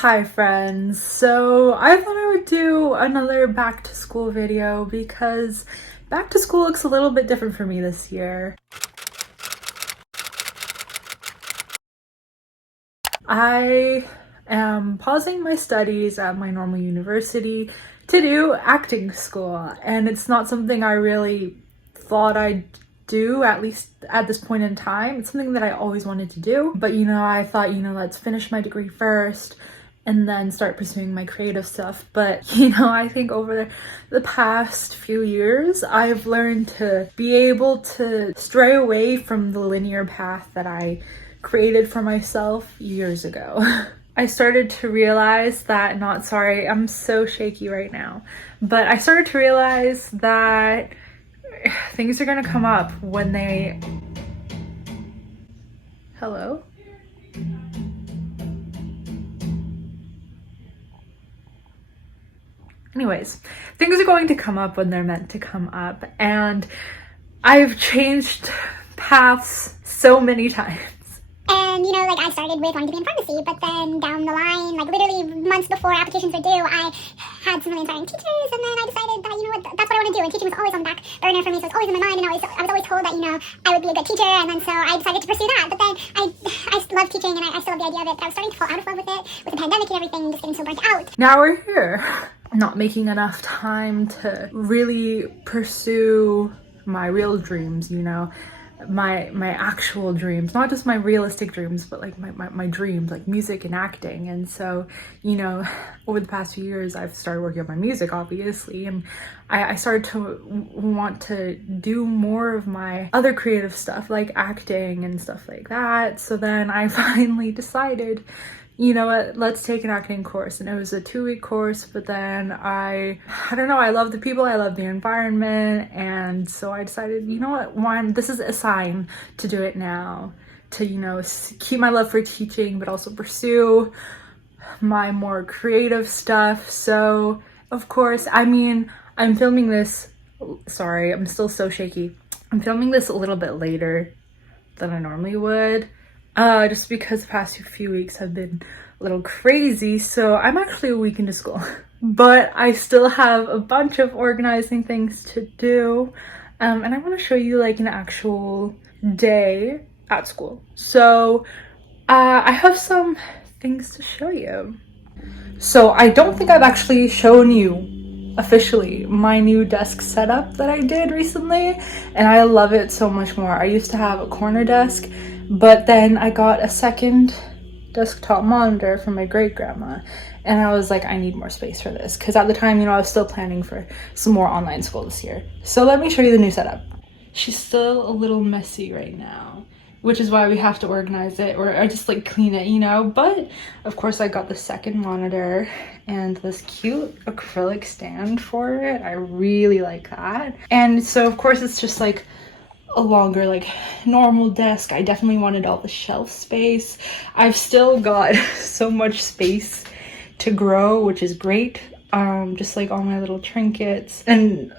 Hi friends, so I thought I would do another back to school video because back to school looks a little bit different for me this year. I am pausing my studies at my normal university to do acting school, and it's not something I really thought I'd do, at least at this point in time. It's something that I always wanted to do, but I thought, let's finish my degree first and then start pursuing my creative stuff. But I think over the past few years, I've learned to be able to stray away from the linear path that I created for myself years ago. I started to realize that, I'm so shaky right now, but I started to realize that things are gonna come up when they... Hello? Anyways, things are going to come up when they're meant to come up, and I've changed paths so many times. And, I started with wanting to be in pharmacy, but then down the line, literally months before applications were due, I had some really inspiring teachers, and then I decided that, that's what I want to do. And teaching was always on the back burner for me, so it was always in my mind, and I was always told that, I would be a good teacher, and then so I decided to pursue that. But then I love teaching, and I still love the idea of it, but I was starting to fall out of love with it, with the pandemic and everything, just getting so burnt out. Now we're here. Not making enough time to really pursue my real dreams, my actual dreams, not just my realistic dreams, but my dreams, like music and acting. And so over the past few years I've started working on my music, obviously, and I started to want to do more of my other creative stuff like acting and stuff like that. So then I finally decided, you know what, let's take an acting course. And it was a 2-week course, but then I don't know, I love the people, I love the environment, and so I decided, this is a sign to do it now, to keep my love for teaching but also pursue my more creative stuff. So of course, I'm filming this, sorry, I'm still so shaky. I'm filming this a little bit later than I normally would. Just because the past few weeks have been a little crazy, so I'm actually a week into school. But I still have a bunch of organizing things to do, and I want to show you an actual day at school. So I have some things to show you. So I don't think I've actually shown you officially my new desk setup that I did recently, and I love it so much more. I used to have a corner desk, but then I got a second desktop monitor from my great grandma, and I was like, I need more space for this, because at the time, I was still planning for some more online school this year. So let me show you the new setup. She's still a little messy right now, which is why we have to organize it, or I just clean it, but of course I got the second monitor and this cute acrylic stand for it. I really like that. And so of course it's just a longer normal desk. I definitely wanted all the shelf space. I've still got so much space to grow, which is great. Just all my little trinkets and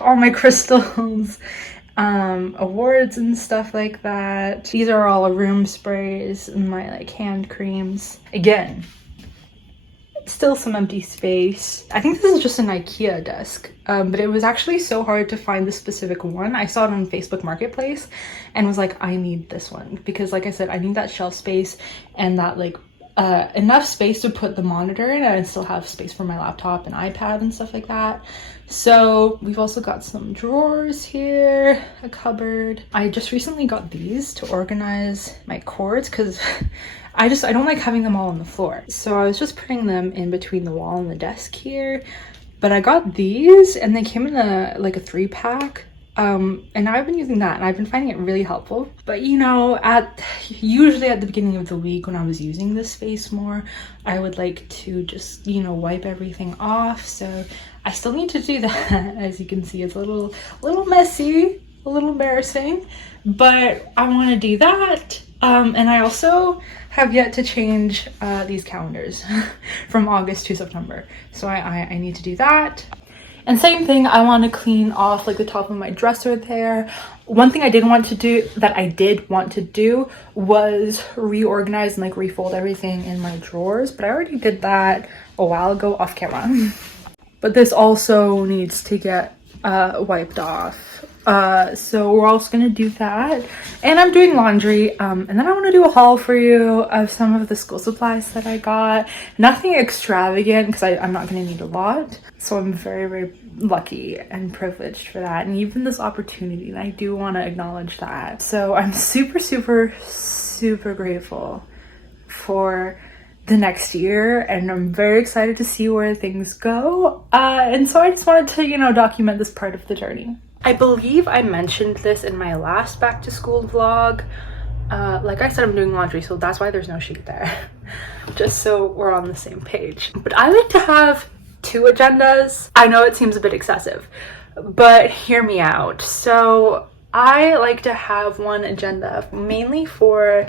all my crystals, awards and stuff like that. These are all room sprays and my hand creams. Again, still some empty space. I think this is just an IKEA desk, but it was actually so hard to find the specific one. I saw it on Facebook Marketplace and was like, I need this one, because like I said, I need that shelf space and that enough space to put the monitor in, and I still have space for my laptop and iPad and stuff like that. So we've also got some drawers here, a cupboard. I just recently got these to organize my cords, because I don't like having them all on the floor. So I was just putting them in between the wall and the desk here. But I got these and they came in a 3-pack. And I've been using that and I've been finding it really helpful. But usually at the beginning of the week when I was using this space more, I would like to just, wipe everything off. So I still need to do that. As you can see, it's a little messy, a little embarrassing, but I want to do that. And I also have yet to change these calendars from August to September. So I need to do that. And same thing, I want to clean off like the top of my dresser there. One thing I did want to do was reorganize and like refold everything in my drawers, but I already did that a while ago off camera. But this also needs to get wiped off. So we're also gonna do that, and I'm doing laundry, and then I want to do a haul for you of some of the school supplies that I got. Nothing extravagant because I'm not gonna need a lot, so I'm very, very lucky and privileged for that, and even this opportunity, and I do want to acknowledge that. So I'm super, super, super grateful for the next year, and I'm very excited to see where things go, and so I just wanted to, you know, document this part of the journey. I believe I mentioned this in my last back to school vlog. Like I said, I'm doing laundry, so that's why there's no sheet there. Just so we're on the same page. But I like to have 2 agendas. I know it seems a bit excessive, but hear me out. So I like to have one agenda mainly for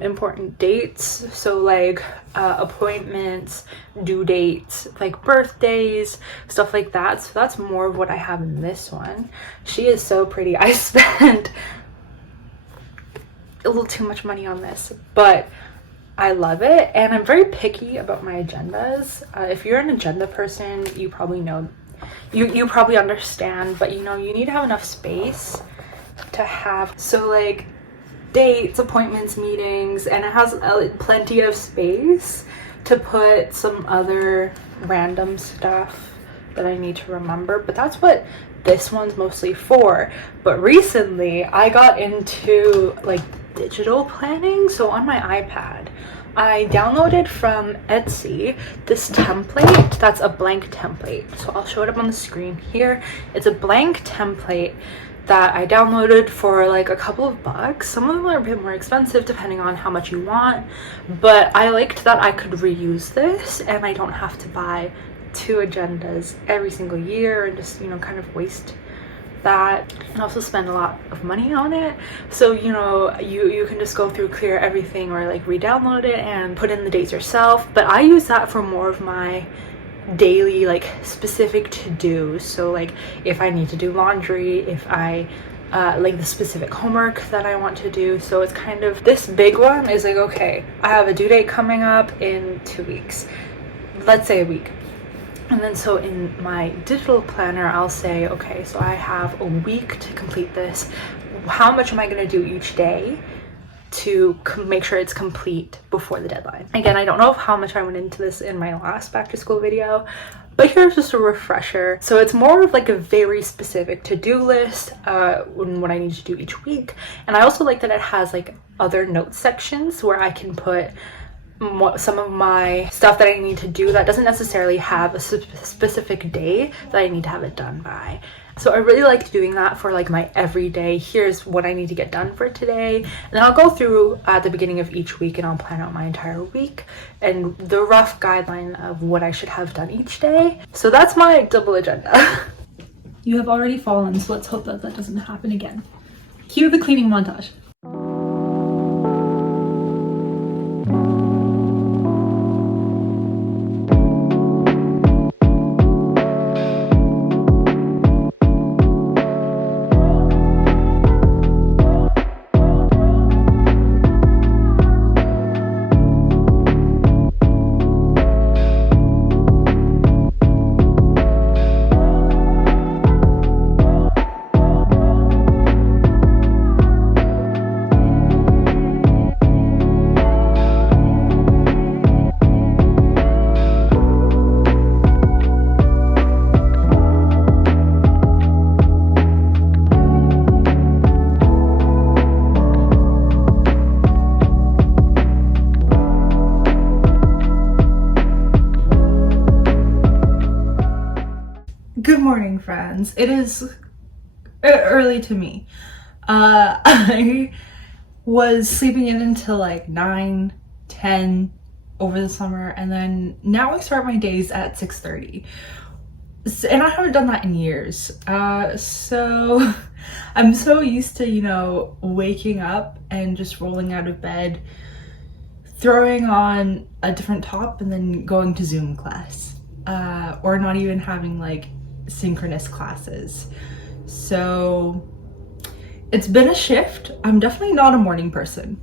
important dates, so like appointments, due dates, like birthdays, stuff like that. So that's more of what I have in this one. She is so pretty. I spent a little too much money on this, but I love it, and I'm very picky about my agendas. If you're an agenda person, you probably know, you probably understand, but you know, you need to have enough space to have, so like dates, appointments, meetings, and it has plenty of space to put some other random stuff that I need to remember, but that's what this one's mostly for. But recently I got into like digital planning, so on my iPad I downloaded from Etsy this template that's a blank template. So I'll show it up on the screen here. It's a blank template that I downloaded for like a couple of bucks. Some of them are a bit more expensive depending on how much you want, but I liked that I could reuse this and I don't have to buy 2 agendas every single year and just, you know, kind of waste that and also spend a lot of money on it. So, you know, you can just go through, clear everything, or like re-download it and put in the dates yourself. But I use that for more of my daily, like specific to do. So like if I need to do laundry, if I like the specific homework that I want to do. So it's kind of, this big one is like, okay, I have a due date coming up in 2 weeks, let's say a week. And then so in my digital planner, I'll say, okay, so I have a week to complete this. How much am I going to do each day to make sure it's complete before the deadline? Again, I don't know how much I went into this in my last back to school video, but here's just a refresher. So it's more of like a very specific to-do list, what I need to do each week. And I also like that it has like other notes sections where I can put some of my stuff that I need to do that doesn't necessarily have a specific day that I need to have it done by. So I really liked doing that for like my everyday, here's what I need to get done for today. And then I'll go through at the beginning of each week and I'll plan out my entire week and the rough guideline of what I should have done each day. So that's my double agenda. You have already fallen, so let's hope that that doesn't happen again. Cue the cleaning montage. Good morning, friends. It is early to me. I was sleeping in until like 9, 10 over the summer, and then now I start my days at 6:30. And I haven't done that in years. So I'm so used to, you know, waking up and just rolling out of bed, throwing on a different top, and then going to Zoom class. Or not even having like synchronous classes. So it's been a shift. I'm definitely not a morning person,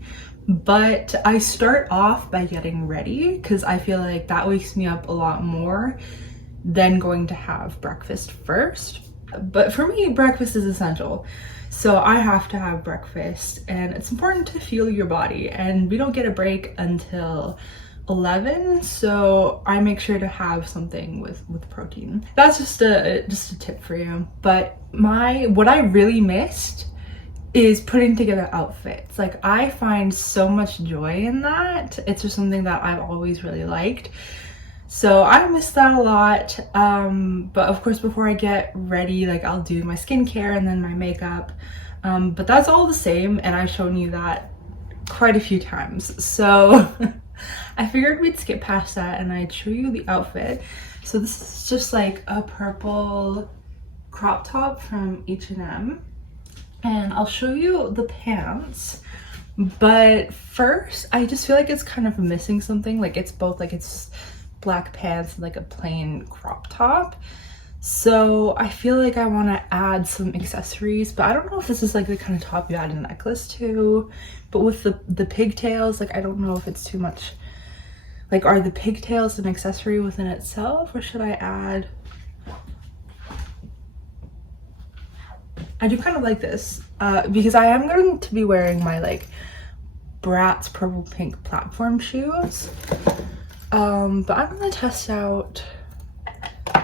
but I start off by getting ready because I feel like that wakes me up a lot more than going to have breakfast first. But for me, breakfast is essential. So I have to have breakfast, and it's important to fuel your body, and we don't get a break until 11, so I make sure to have something with protein. That's just a tip for you. But what I really missed is putting together outfits. Like, I find so much joy in that. It's just something that I've always really liked. So I miss that a lot. But of course, before I get ready, like, I'll do my skincare and then my makeup. But that's all the same, and I've shown you that quite a few times. So I figured we'd skip past that and I'd show you the outfit. So this is just like a purple crop top from H&M. And I'll show you the pants. But first, I just feel like it's kind of missing something. Like, it's both, like, it's black pants and like a plain crop top. So I feel like I want to add some accessories, but I don't know if this is like the kind of top you add a necklace to. But with the pigtails, like, I don't know if it's too much. Like, are the pigtails an accessory within itself, or should I add? I do kind of like this because I am going to be wearing my like Bratz purple pink platform shoes. But I'm gonna test out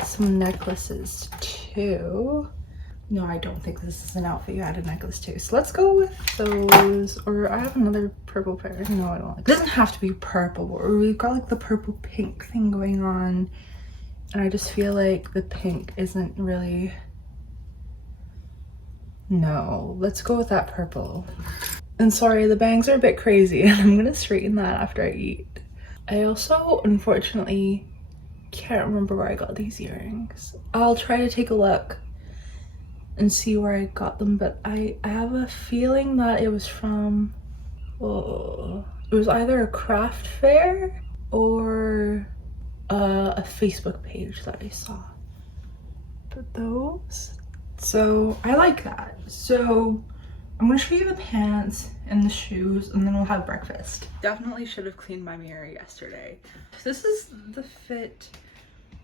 some necklaces too. No, I don't think this is an outfit you add a necklace to. So let's go with those. Or I have another purple pair. No, I don't like. It doesn't have to be purple, but we've got like the purple pink thing going on. And I just feel like the pink isn't really. No, let's go with that purple. And sorry, the bangs are a bit crazy, and I'm gonna straighten that after I eat. I also, unfortunately, can't remember where I got these earrings. I'll try to take a look and see where I got them, but I have a feeling that it was from, it was either a craft fair or a Facebook page that I saw. But those, so I like that. So I'm gonna show you the pants and the shoes, and then we'll have breakfast. Definitely should have cleaned my mirror yesterday. This is the fit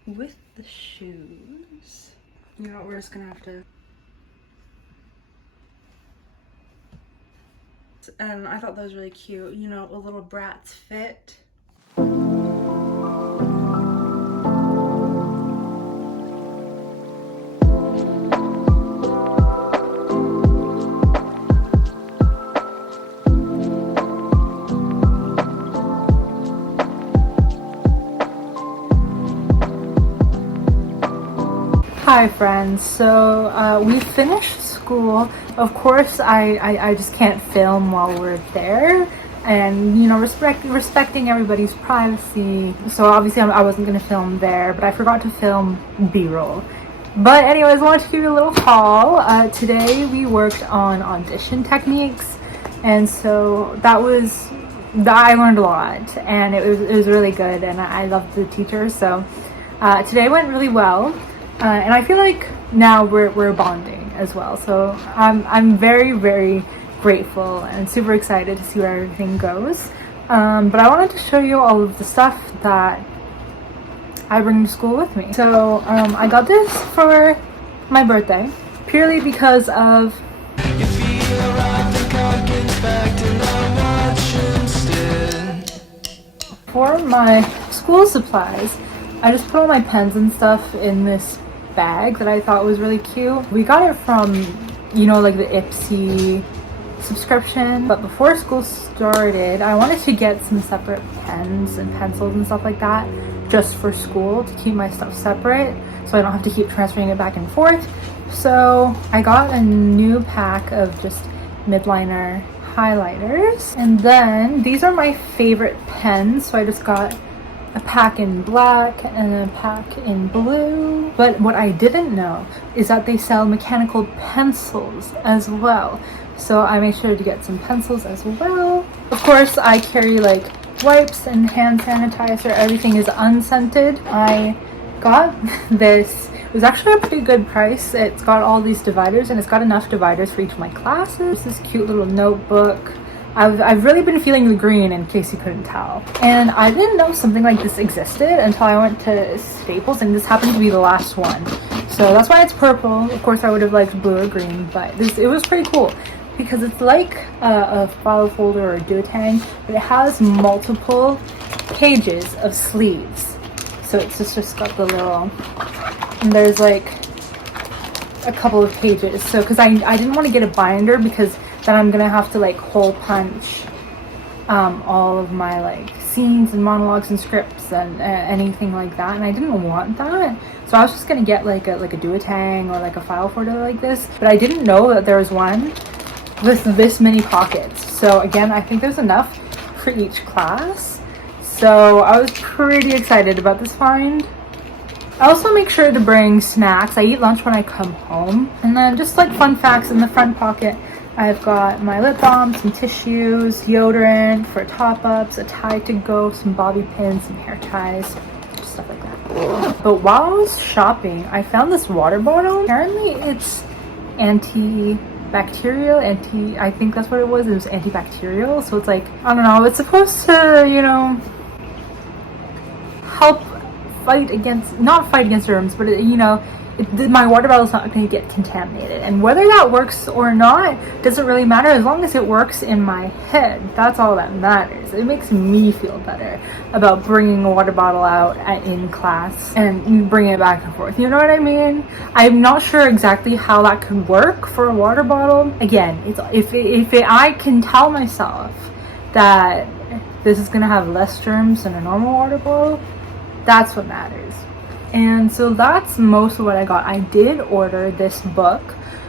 with the shoes. You know what, we're just gonna have to. And I thought that was really cute, you know, a little Bratz fit. Hi friends, so we finished school. Of course I just can't film while we're there, and you know, respecting everybody's privacy, so obviously I wasn't going to film there, but I forgot to film b-roll. But anyways, I wanted to give you a little haul. Today we worked on audition techniques, and so I learned a lot, and it was really good, and I loved the teacher. So today went really well. And I feel like now we're bonding as well. So I'm very, very grateful and super excited to see where everything goes. But I wanted to show you all of the stuff that I bring to school with me. So I got this for my birthday purely because of for my school supplies. I just put all my pens and stuff in this bag that I thought was really cute. We got it from, you know, like the Ipsy subscription. But before school started, I wanted to get some separate pens and pencils and stuff like that just for school, to keep my stuff separate so I don't have to keep transferring it back and forth. So I got a new pack of just midliner highlighters. And then these are my favorite pens, so I just got a pack in black and a pack in blue. But what I didn't know is that they sell mechanical pencils as well. So I made sure to get some pencils as well. Of course, I carry like wipes and hand sanitizer. Everything is unscented. I got this was actually a pretty good price. It's got all these dividers, and it's got enough dividers for each of my classes. This cute little notebook. I've really been feeling the green, in case you couldn't tell. And I didn't know something like this existed until I went to Staples, and this happened to be the last one. So that's why it's purple. Of course I would have liked blue or green, but it was pretty cool because it's like a file folder or a duotang, but it has multiple pages of sleeves. So it's just got the little, and there's like a couple of pages. So because I didn't want to get a binder, because then I'm gonna have to like hole punch all of my like scenes and monologues and scripts and anything like that, and I didn't want that. So I was just gonna get like a duotang or like a file folder like this, but I didn't know that there was one with this many pockets. So again, I think there's enough for each class. So I was pretty excited about this find. I also make sure to bring snacks. I eat lunch when I come home. And then just like fun facts, in the front pocket I've got my lip balm, some tissues, deodorant for top-ups, a tie to go, some bobby pins, some hair ties, just stuff like that. But while I was shopping, I found this water bottle. Apparently it's antibacterial, I think that's what it was. It was antibacterial. So it's like, I don't know, it's supposed to, you know, help not fight against germs, but you know, my water bottle is not going to get contaminated. And whether that works or not doesn't really matter, as long as it works in my head. That's all that matters. It makes me feel better about bringing a water bottle out in class and bringing it back and forth. You know what I mean? I'm not sure exactly how that could work for a water bottle. Again, I can tell myself that this is going to have less germs than a normal water bottle, that's what matters. And so that's most of what I got. I did order this book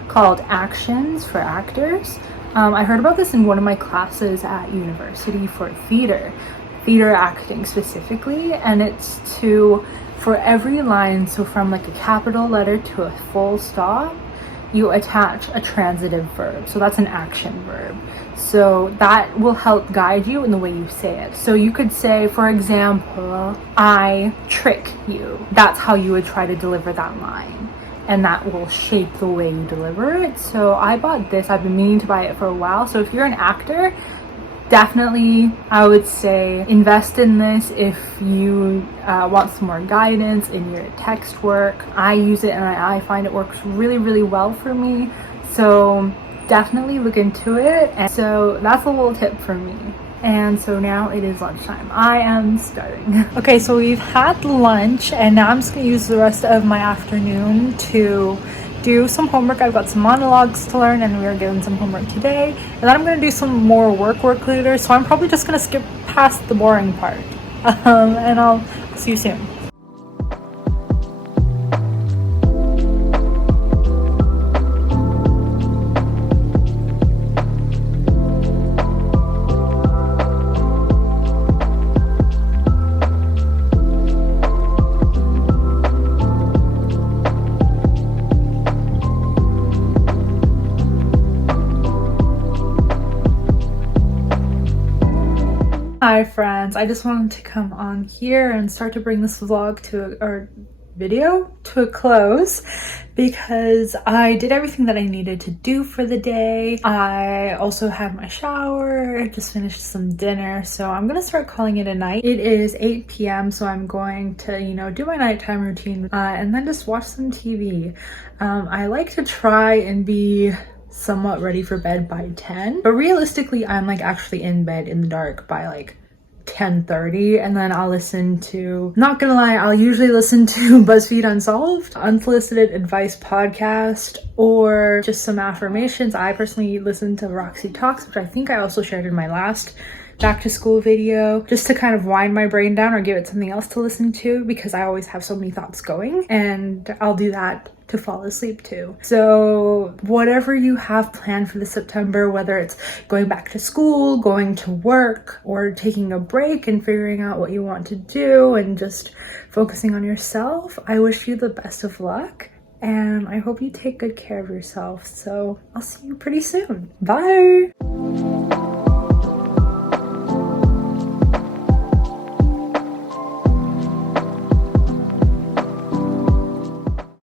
called Actions for Actors. I heard about this in one of my classes at university for theater acting specifically, and it's for every line, so from like a capital letter to a full stop, you attach a transitive verb. So that's an action verb. So that will help guide you in the way you say it. So you could say, for example, I trick you. That's how you would try to deliver that line. And that will shape the way you deliver it. So I bought this. I've been meaning to buy it for a while. So if you're an actor, definitely I would say invest in this if you want some more guidance in your text work. I use it and I find it works really, really well for me. So definitely look into it. And so that's a little tip from me. And so now it is lunchtime. I am starving. Okay, so we've had lunch and now I'm just gonna use the rest of my afternoon to do some homework. I've got some monologues to learn and we are given some homework today. And then I'm gonna do some more work later. So I'm probably just gonna skip past the boring part. And I'll see you soon. Hi friends, I just wanted to come on here and start to bring this video to a close because I did everything that I needed to do for the day. I also had my shower, just finished some dinner, so I'm gonna start calling it a night. It is 8 p.m. so I'm going to, you know, do my nighttime routine and then just watch some TV. I like to try and be somewhat ready for bed by 10, but realistically I'm like actually in bed in the dark by like 10:30, and then I'll listen to, not gonna lie, I'll usually listen to BuzzFeed Unsolved, Unsolicited Advice podcast, or just some affirmations. I personally listen to Roxy Talks, which I think I also shared in my last back to school video, just to kind of wind my brain down or give it something else to listen to, because I always have so many thoughts going, and I'll do that to fall asleep too. So whatever you have planned for the September, whether it's going back to school, going to work, or taking a break and figuring out what you want to do and just focusing on yourself, I wish you the best of luck and I hope you take good care of yourself. So I'll see you pretty soon. Bye.